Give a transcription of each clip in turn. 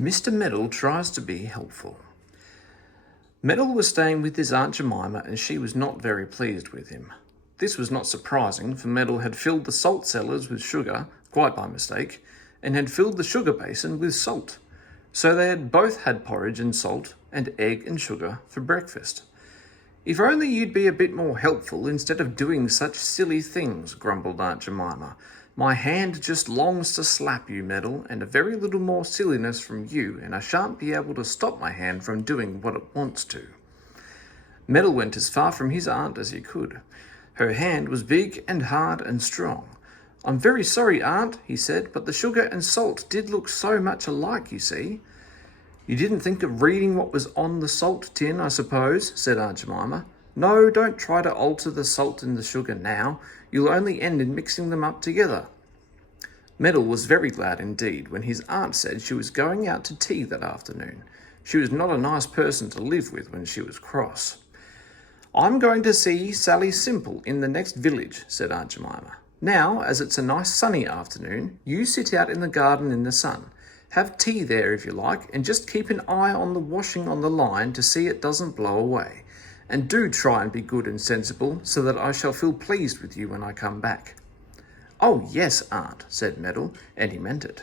Mr. Meddle tries to be helpful. Meddle was staying with his Aunt Jemima and she was not very pleased with him. This was not surprising, for Meddle had filled the salt cellars with sugar, quite by mistake, and had filled the sugar basin with salt. So they had both had porridge and salt and egg and sugar for breakfast. "If only you'd be a bit more helpful instead of doing such silly things," grumbled Aunt Jemima. "My hand just longs to slap you, Meddle, and a very little more silliness from you, and I shan't be able to stop my hand from doing what it wants to." Meddle went as far from his aunt as he could. Her hand was big and hard and strong. "I'm very sorry, Aunt," he said, "but the sugar and salt did look so much alike, you see." "You didn't think of reading what was on the salt tin, I suppose," said Aunt Jemima. "No, don't try to alter the salt and the sugar now. You'll only end in mixing them up together." Meddle was very glad indeed when his aunt said she was going out to tea that afternoon. She was not a nice person to live with when she was cross. "I'm going to see Sally Simple in the next village," said Aunt Jemima. "Now, as it's a nice sunny afternoon, you sit out in the garden in the sun. Have tea there if you like, and just keep an eye on the washing on the line to see it doesn't blow away. And do try and be good and sensible, so that I shall feel pleased with you when I come back." "Oh, yes, Aunt," said Meddle, and he meant it.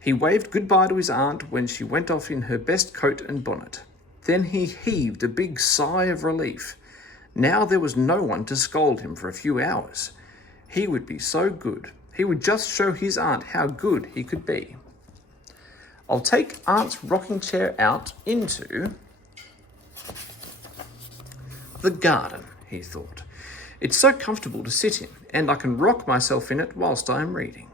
He waved goodbye to his aunt when she went off in her best coat and bonnet. Then he heaved a big sigh of relief. Now there was no one to scold him for a few hours. He would be so good. He would just show his aunt how good he could be. "I'll take Aunt's rocking chair out into the garden," he thought. "It's so comfortable to sit in, and I can rock myself in it whilst I am reading.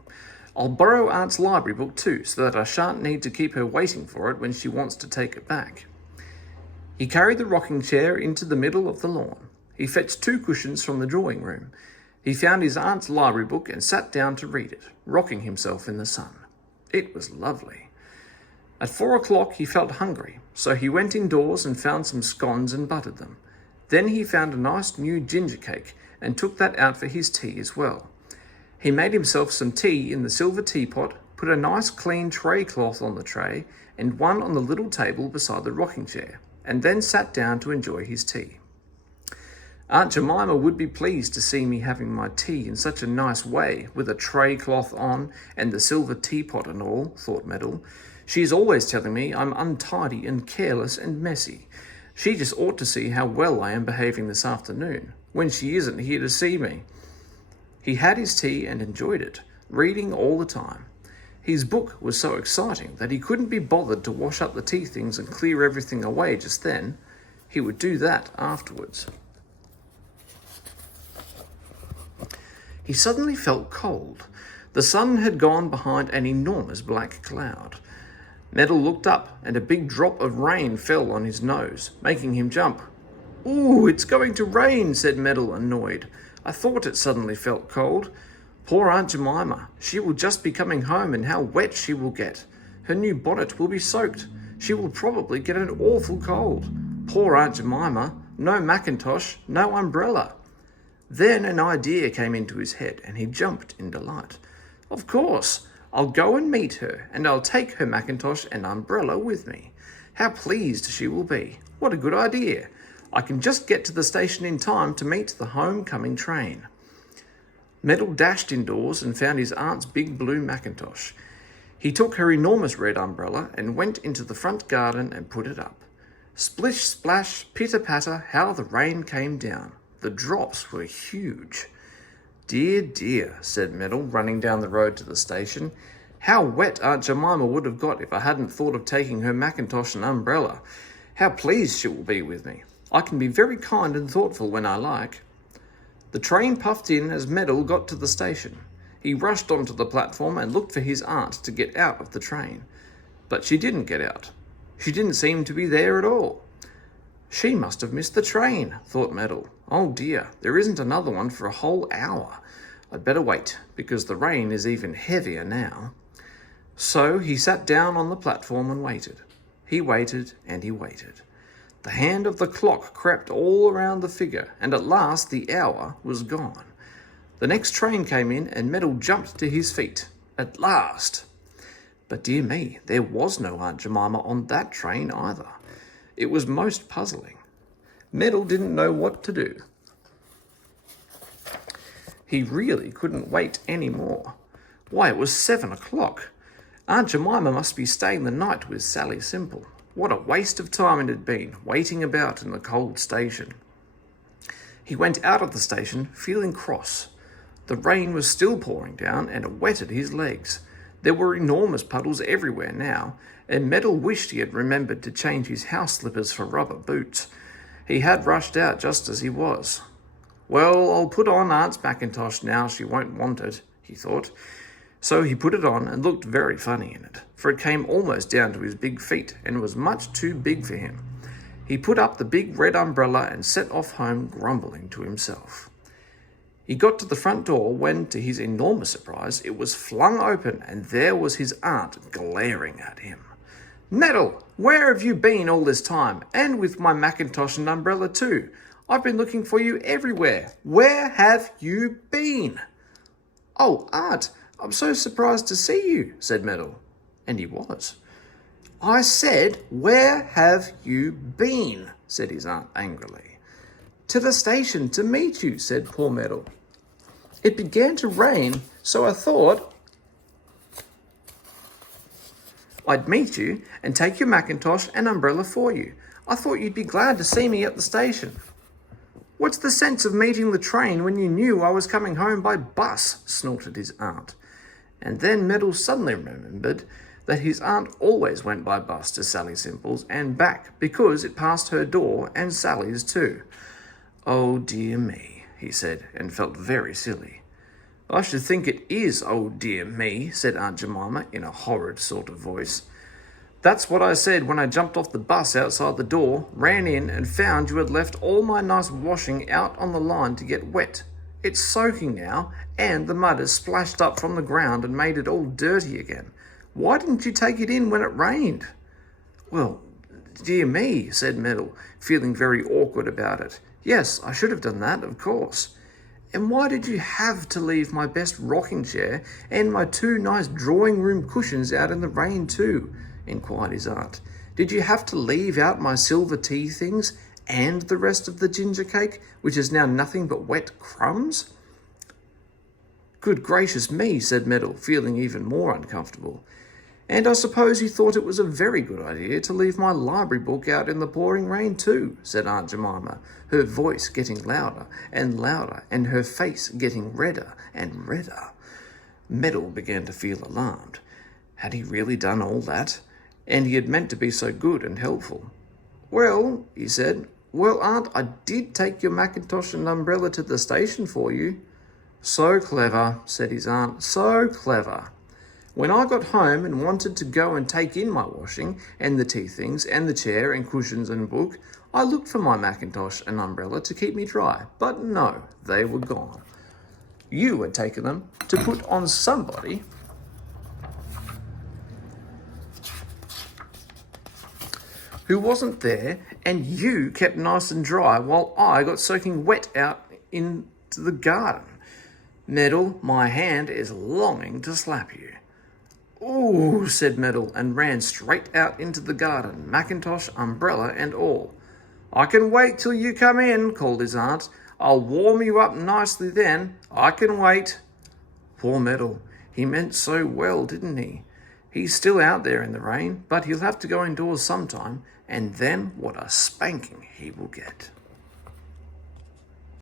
I'll borrow Aunt's library book too, so that I shan't need to keep her waiting for it when she wants to take it back." He carried the rocking chair into the middle of the lawn. He fetched 2 cushions from the drawing room. He found his aunt's library book and sat down to read it, rocking himself in the sun. It was lovely. At 4 o'clock he felt hungry, so he went indoors and found some scones and buttered them. Then he found a nice new ginger cake and took that out for his tea as well. He made himself some tea in the silver teapot, put a nice clean tray cloth on the tray and one on the little table beside the rocking chair, and then sat down to enjoy his tea. "Aunt Jemima would be pleased to see me having my tea in such a nice way, with a tray cloth on and the silver teapot and all," thought Meddle. "She is always telling me I'm untidy and careless and messy. She just ought to see how well I am behaving this afternoon, when she isn't here to see me." He had his tea and enjoyed it, reading all the time. His book was so exciting that he couldn't be bothered to wash up the tea things and clear everything away just then. He would do that afterwards. He suddenly felt cold. The sun had gone behind an enormous black cloud. Meddle looked up, and a big drop of rain fell on his nose, making him jump. "Ooh, it's going to rain," said Meddle, annoyed. "I thought it suddenly felt cold. Poor Aunt Jemima. She will just be coming home, and how wet she will get. Her new bonnet will be soaked. She will probably get an awful cold. Poor Aunt Jemima. No mackintosh, no umbrella." Then an idea came into his head, and he jumped in delight. "Of course, I'll go and meet her, and I'll take her mackintosh and umbrella with me. How pleased she will be. What a good idea. I can just get to the station in time to meet the homecoming train." Meddle dashed indoors and found his aunt's big blue mackintosh. He took her enormous red umbrella and went into the front garden and put it up. Splish, splash, pitter-patter, how the rain came down. The drops were huge. "Dear, dear," said Meddle, running down the road to the station. "How wet Aunt Jemima would have got if I hadn't thought of taking her mackintosh and umbrella. How pleased she will be with me. I can be very kind and thoughtful when I like." The train puffed in as Meddle got to the station. He rushed onto the platform and looked for his aunt to get out of the train. But she didn't get out. She didn't seem to be there at all. "She must have missed the train," thought Meddle. "Oh dear, there isn't another one for a whole hour. I'd better wait, because the rain is even heavier now." So he sat down on the platform and waited. He waited and he waited. The hand of the clock crept all around the figure, and at last the hour was gone. The next train came in, and Meddle jumped to his feet. At last! But dear me, there was no Aunt Jemima on that train either. It was most puzzling. Meddle didn't know what to do. He really couldn't wait any more. Why, it was 7 o'clock. Aunt Jemima must be staying the night with Sally Simple. What a waste of time it had been, waiting about in the cold station. He went out of the station, feeling cross. The rain was still pouring down, and it wetted his legs. There were enormous puddles everywhere now, and Meddle wished he had remembered to change his house slippers for rubber boots. He had rushed out just as he was. Well, I'll put on Aunt's mackintosh now, she won't want it, he thought. So he put it on and looked very funny in it, for it came almost down to his big feet and was much too big for him. He put up the big red umbrella and set off home, grumbling to himself. He got to the front door when, to his enormous surprise, it was flung open and there was his aunt glaring at him. "Meddle, where have you been all this time? And with my mackintosh and umbrella too. I've been looking for you everywhere. Where have you been?" "Oh, Aunt, I'm so surprised to see you," said Meddle. And he was. "I said, where have you been?" said his aunt angrily. "To the station to meet you," said poor Meddle. "It began to rain, so I thought I'd meet you and take your mackintosh and umbrella for you. I thought you'd be glad to see me at the station." "What's the sense of meeting the train when you knew I was coming home by bus?" snorted his aunt. And then Meddle suddenly remembered that his aunt always went by bus to Sally Simple's and back because it passed her door and Sally's too. "Oh dear me," he said, and felt very silly. "I should think it is, oh dear me," said Aunt Jemima in a horrid sort of voice. "That's what I said when I jumped off the bus outside the door, ran in and found you had left all my nice washing out on the line to get wet. It's soaking now, and the mud has splashed up from the ground and made it all dirty again. Why didn't you take it in when it rained?" "Well, dear me," said Meddle, feeling very awkward about it. "Yes, I should have done that, of course." "And why did you have to leave my best rocking chair and my 2 nice drawing-room cushions out in the rain too?" inquired his aunt. "Did you have to leave out my silver tea things and the rest of the ginger cake, which is now nothing but wet crumbs?" "Good gracious me," said Meddle, feeling even more uncomfortable. "And I suppose you thought it was a very good idea to leave my library book out in the pouring rain too," said Aunt Jemima, her voice getting louder and louder and her face getting redder and redder. Meddle began to feel alarmed. Had he really done all that? And he had meant to be so good and helpful. "Well," he said, "well, Aunt, I did take your mackintosh and umbrella to the station for you." "So clever," said his aunt, "so clever. When I got home and wanted to go and take in my washing and the tea things and the chair and cushions and book, I looked for my mackintosh and umbrella to keep me dry, but no, they were gone. You had taken them to put on somebody who wasn't there, and you kept nice and dry while I got soaking wet out into the garden. Meddle, my hand is longing to slap you." "Ooh," said Meddle, and ran straight out into the garden, mackintosh, umbrella, and all. "I can wait till you come in," called his aunt. "I'll warm you up nicely then. I can wait." Poor Meddle, he meant so well, didn't he? He's still out there in the rain, but he'll have to go indoors sometime, and then what a spanking he will get.